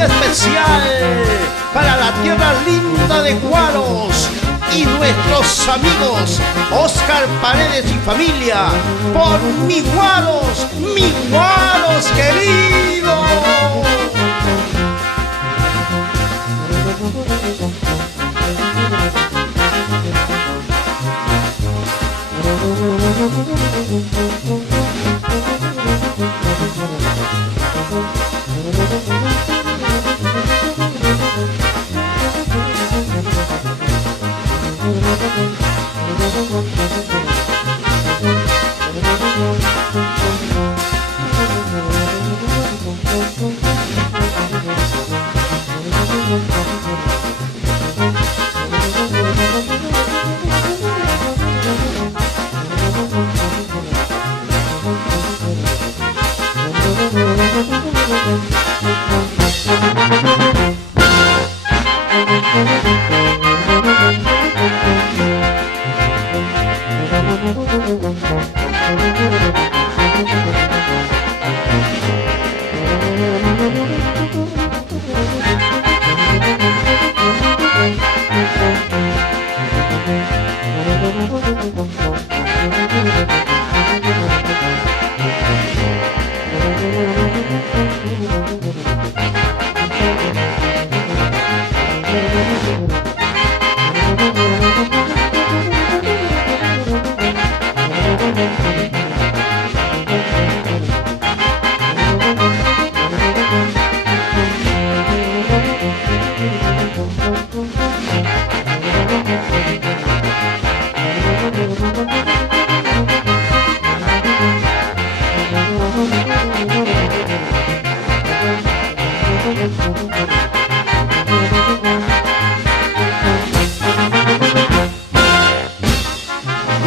muy especial para la tierra linda de Huaros y nuestros amigos Oscar Paredes y familia, por mi Huaros querido.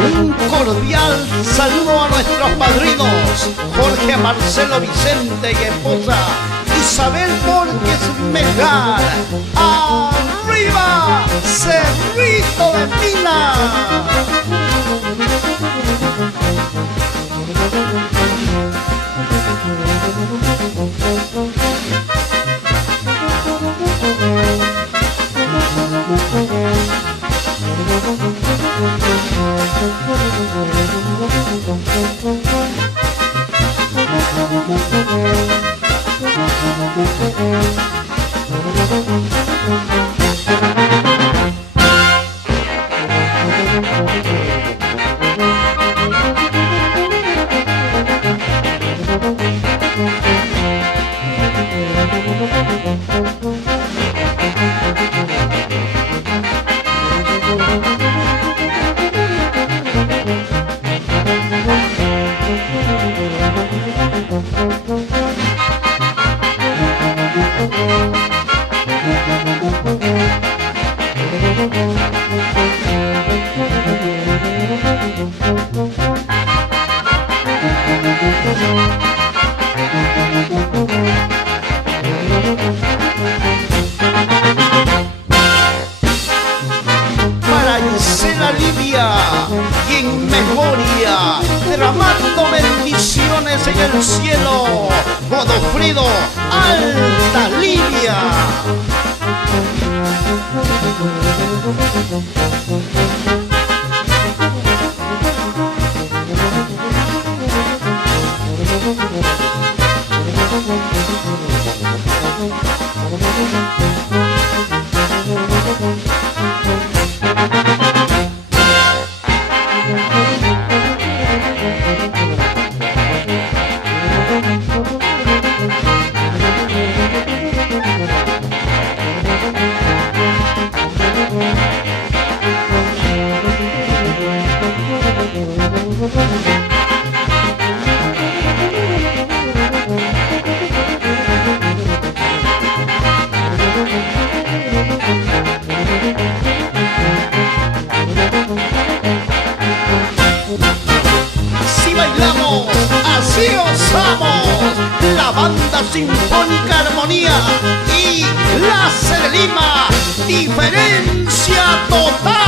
Un cordial saludo a nuestros padrinos Jorge, Marcelo, Vicente y esposa Isabel Borges Melgar. ¡Arriba, Cerrito de Pina! Para Gisela Livia y en memoria, derramando bendiciones en el cielo, Godofredo Alta Livia. Así bailamos, así osamos, la banda sinfónica Armonía y la Cerelima, diferencia total.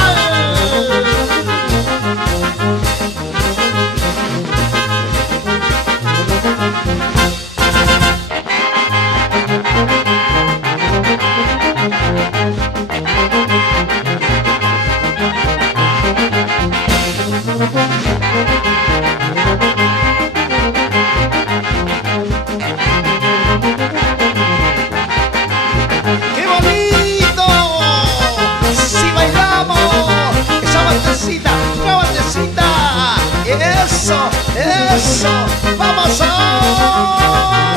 ¡Qué bonito! ¡Si bailamos! ¡Esa bandecita! ¡Una bandecita! ¡Eso! ¡Eso! ¡Vamos a!